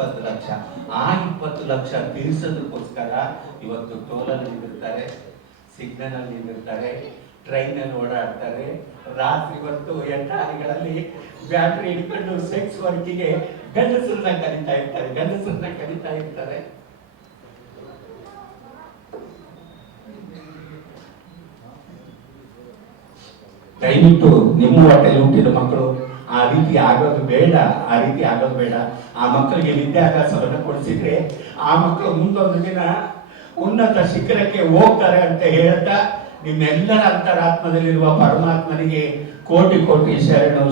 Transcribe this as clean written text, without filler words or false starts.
20 ಲಕ್ಷ. ಆ 20 ಲಕ್ಷ ತೀರಿಸೋದಕ್ಕೋಸ್ಕರ ಇವತ್ತು ಟೋಲಲ್ಲಿ ನಿಂತಿರ್ತಾರೆ, ಸಿಗ್ನಲ್ ಅಲ್ಲಿ ನಿಂತಿರ್ತಾರೆ, ಟ್ರೈನಲ್ಲಿ ಓಡಾಡ್ತಾರೆ, ರಾತ್ರಿ ಹೊತ್ತು ಎಟ್ಟಾರಿಗಳಲ್ಲಿ ಬ್ಯಾಟ್ರಿ ಹಿಡ್ಕೊಂಡು ಸೆಕ್ಸ್ ವರ್ಕಿಗೆ ಗಂಡಸರನ್ನ ಕರೀತಾ ಇರ್ತಾರೆ. ದಯವಿಟ್ಟು ನಿಮ್ಮ ಹೊಟ್ಟೆಲಿ ಹುಟ್ಟಿದ ಮಕ್ಕಳು ಆ ರೀತಿ ಆಗೋದು ಬೇಡ. ಆ ಮಕ್ಕಳಿಗೆ ವಿದ್ಯಾಭ್ಯಾಸವನ್ನು ಕೊಡಿಸಿದ್ರೆ ಆ ಮಕ್ಕಳು ಮುಂದೊಂದು ದಿನ ಉನ್ನತ ಶಿಖರಕ್ಕೆ ಹೋಗ್ತಾರೆ ಅಂತ ಹೇಳ್ತಾ ನಿಮ್ಮೆಲ್ಲರ ಅಂತರಾತ್ಮದಲ್ಲಿರುವ ಪರಮಾತ್ಮನಿಗೆ ಕೋಟಿ ಕೋಟಿ ಶರಣು.